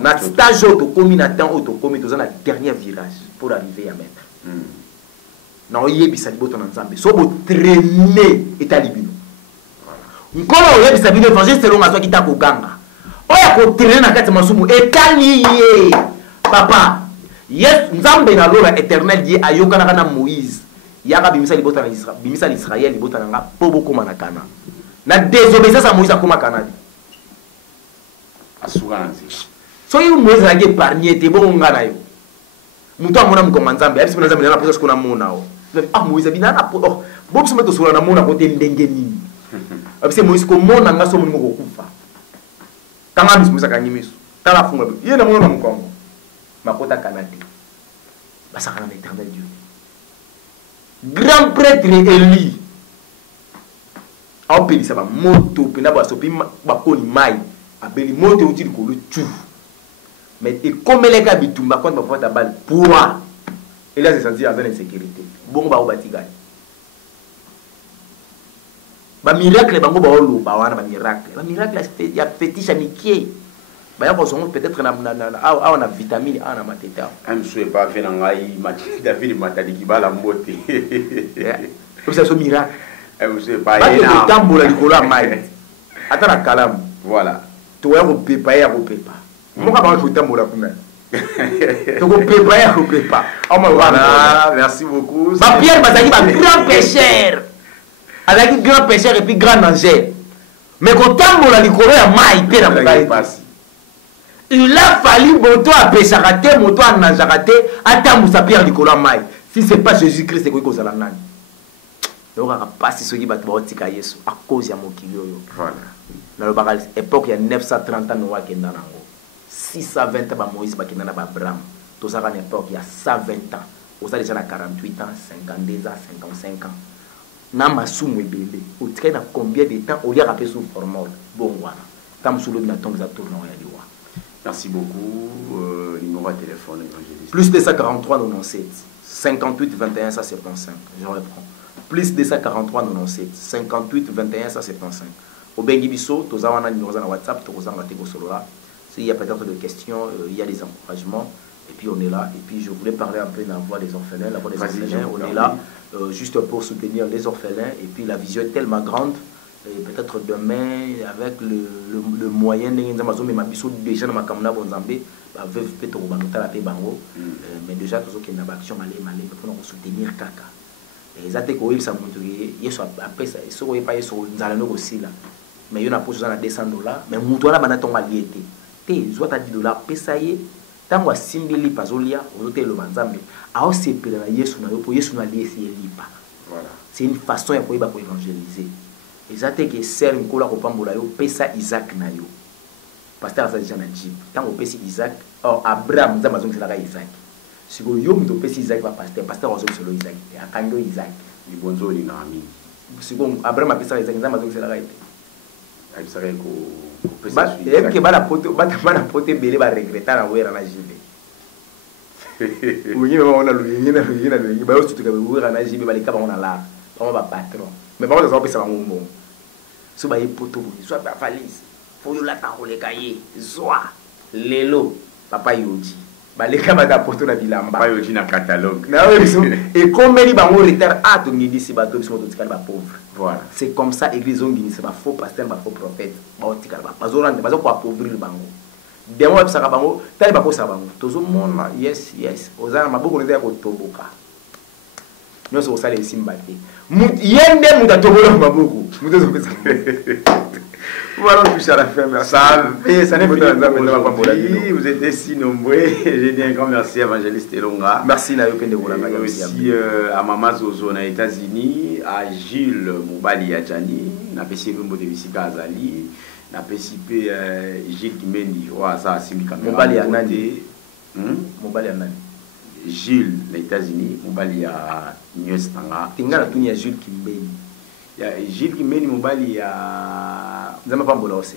na stage autocomi na temps autocomi dans la dernier virage pour arriver à mettre. Na oyebisa liboto na nzambe. So bo traîner etalibino. Nkolo oyebisa bino évangile selon azo kita ko ganga. Oya ko traîner na kati masumu etaliye. Papa, yes nzambe na lola éternel die ayokana kana Moïse. Yaka bimisa liboto na Israël, bimisa l'Israël liboto na nga po bokoma na Kana. Na désobéissance à Moïse akoma Kana. Soki Moïse a épargné te bon ngana yo. Muto amona mkonga nzambe, abisi na nzambe na posa sikona mona o. Ah Moïse bina na po. Oh, bobu meto sura na mona ko te ndenge nini. Abisi Moïse ko mona nga so moni ko kufa. Tanga misu musa kanyimisu. Tala funga be. Yena mona mkongo. Makota kanate. Basaka na l'éternel Dieu. Grand prêtre Élie. A opeli ça ba moto pena ba sopi ba koni mai. Abeli moto uti likolo tu. Mais et comme les gars bitumba quand ba fota balle poids. Et là c'est senti en insécurité. Bon ba obatiga. Ba miracle bango ba olo ba wana ba miracle. Ba miracle il y a fétiche amitié. Ba ya ko songo peut-être na on a vitamine A na mateta. Am souhait pas fait na ngai matiti David matali kibala mbote. Comme ça so miracle. Am souhait pas ina. Ba tambola likolo a mai. Atala kalam. Voilà. Tu vas repepa ya repepa. Moi quand je tambola kuna. Tu repepa ya repepa. Voilà, merci beaucoup. Ba Pierre bazaki ba grand pécheur. Avec grand pécheur et puis grand danger. Mais quand tambola likolo ya mai pe na mukai passe. Il a fallu moto a pécharaté, moto a nanjaraté, atambusa Pierre likolo mai. Si c'est pas Jésus-Christ c'est quoi kozala nani. Donc on a passé ce qui va te tika Yesu à cause ya mokili oyo. Voilà. Dans l'époque, il y a 930 ans, nous avons 620 ans, Moïse, il y a Abraham. Tout ça, à l'époque, il y a 120 ans. Vous avez déjà 48 ans, 52 ans, 55 ans. Namassou Mouébélé. Vous avez combien de temps au lieu de sous formol. Bon, voilà. Tam sous le naton, ça tourne en réalité. Merci beaucoup. Numéro de téléphone, évangéliste. Plus 243 97 58 21 175. Je reprends. Plus 243 97 58 21 175. Au Bengibiso, tous avons un numéro dans WhatsApp, tous avons un solo là. S'il y a peut-être des questions, il y a des encouragements, et puis on est là. Et puis je voulais parler un peu de la voix des orphelins. La voix des orphelins, on est là juste pour soutenir les orphelins. Et puis la vision est tellement grande. Et peut-être demain, avec le moyen de déjà dans ma camona Bonzambé, mais déjà tous qui n'ont pas action pour nous soutenir Kaka. Et ça te quoi il ça montre après ça, ils sont pas sur nous aussi là. Mais il y a une pause à $200, mais Moutoula Banaton a lié. T'es soit à $10, pesaye, tant que Simbili Pazolia, au hôtel le Manzambe, à aussi pour Yesu na lié si lipa. Voilà. C'est une façon pour évangéliser. Et ça te que sert une cola au Pambola, pesa Isaac na yo. Pasteur ça déjà na Jib. Tant que pesa Isaac, or Abraham, nous avons besoin de Isaac. Si vous yom to pesa Isaac va pasteur on se le Isaac. Et à Kando Isaac. Du bonzo li na ami. Si vous Abraham a pesa Isaac, nous avons besoin de il serait que bala pote belé ba regretter na wera na jibe. Oui, on a le ba osu to ka wera na jibe ba lika ba on a la. Ba ba patron. Mais ba on ça pesa ba ngombo. So ba yepoto bo, so ba valise. Fo yo la ta ko le kaye. Zoa. Lelo papa yoji. Ba leka ba da poto na bilamba. Papa yoji na catalogue. Na oui, so et comme il ba mo retard a to ngidi si ba to biso to tikala ba pauvre. Voilà. C'est comme ça l'église on c'est pas faux pasteur, pas faux prophète. Ba tikala ba bazorande, bazo ko appauvrir le bango. Demo ba saka bango, tali ba ko sa bango. Tozo mona yes. Ozana maboko neza ko toboka. Nyoso osale simbate. Yende mutatobola maboko. Mutozo pesa. Voilà, on touche à la fin. Merci. Ça n'est pas vous êtes si nombreux. Je dis un grand merci à Évangéliste Elonga. Merci et aussi à Mama Zozo aux États-Unis, à Gilles Moubali Adjani, à PCP Mbodebisika Azali, à PCP Gilles Kimendi, ça Simika Moubali Anani. Moubali Anani. Gilles les États-Unis, Moubali à Nyostanga. Tingala Tunia Gilles Kimendi. Gilles Kimendi Moubali à Zama Pambola aussi.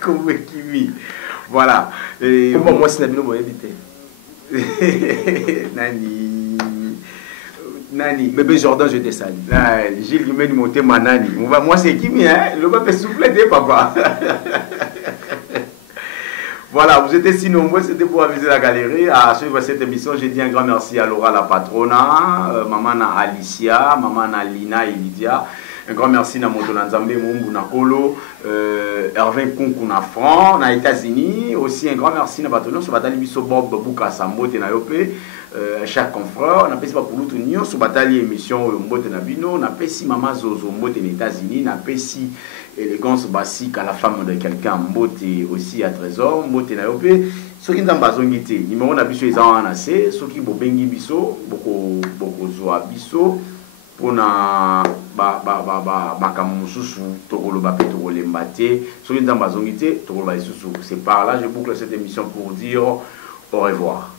Comme Kimi. Voilà. Et bon, moi, c'est la minute, Nani, bébé Jordan, je te salue. Gilles qui m'a monté ma Nani. Moi, c'est Kimi, hein. Le papa soufflé, papa. Voilà, vous étiez si nombreux, c'était pour aviser la galerie. À suivre cette émission, j'ai dit un grand merci à Laura la patrona, maman na Alicia, maman na Lina et Lydia. Un grand merci à Moto Nzambe, Mumbu Nakolo, Hervé Kunku na France, na États-Unis. Aussi un grand merci à Batono, sur Batali Biso Bob Buka Sambote na Yopé. Chaque confrère, on a fait pour l'autre union, sur Batali émission Mbote Nabino, on a fait si Maman Zozo Mbote aux États-Unis, on a fait si élégance basique à la femme de quelqu'un, Mbote aussi à Trésor, Mbote na Yopé. Ceux qui n'ont pas besoin de numéro na biso ezan na se, ceux qui bobengi biso, boko zoa biso. Pour na makambo mususu tokoloba pe tokolemba te soki nzambe azongi te tokoloba lisusu. C'est par là je boucle cette émission pour dire au revoir.